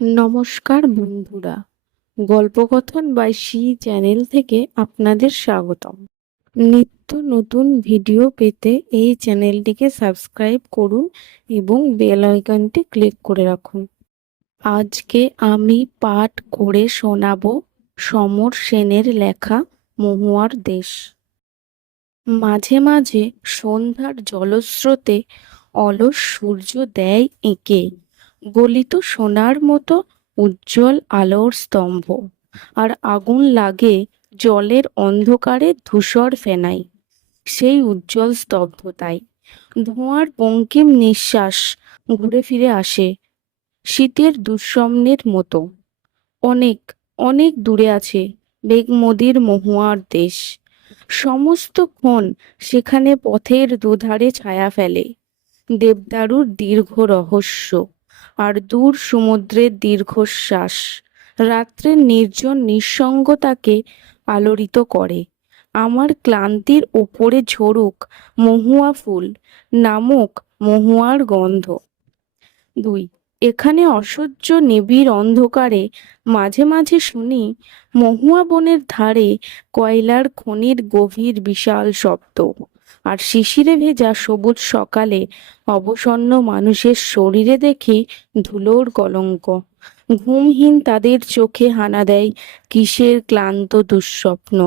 নমস্কার বন্ধুরা, গল্পকথন by she channel থেকে আপনাদের স্বাগতম। নিত্য নতুন ভিডিও পেতে এই চ্যানেলটিকে সাবস্ক্রাইব করুন এবং বেল আইকনটি ক্লিক করে রাখুন। আজকে আমি পাঠ করে শোনাব সমর সেনের লেখা মহুয়ার দেশ। মাঝে মাঝে সন্ধ্যার জলস্রোতে অলস সূর্য দেয় এঁকে গলিত সোনার মতো উজ্জ্বল আলোর স্তম্ভ, আর আগুন লাগে জলের অন্ধকারে ধূসর ফেনাই। সেই উজ্জ্বল স্তব্ধতায় ধোঁয়ার বঙ্কিম নিঃশ্বাস ঘুরে ফিরে আসে শীতের দুঃস্বপ্নের মতো। অনেক অনেক দূরে আছে বেগমদির মহুয়ার দেশ। সমস্ত ক্ষণ সেখানে পথের দুধারে ছায়া ফেলে দেবদারুর দীর্ঘ রহস্য আর দূর সমুদ্রের দীর্ঘশ্বাস রাত্রের নির্জন নিঃসঙ্গতাকে আলোড়িত করে। আমার ক্লান্তির ওপরে ঝরুক মহুয়া ফুল নামক মহুয়ার গন্ধ। 2, এখানে অসহ্য নিবিড় অন্ধকারে মাঝে মাঝে শুনি মহুয়া বনের ধারে কয়লার খনির গভীর বিশাল শব্দ, আর শিশিরে ভেজা সবুজ সকালে অবসন্ন মানুষের শরীরে দেখি ধুলোর কলঙ্ক। ঘুমহীন তাদের চোখে হানা দেয় কিসের ক্লান্ত দুঃস্বপ্ন।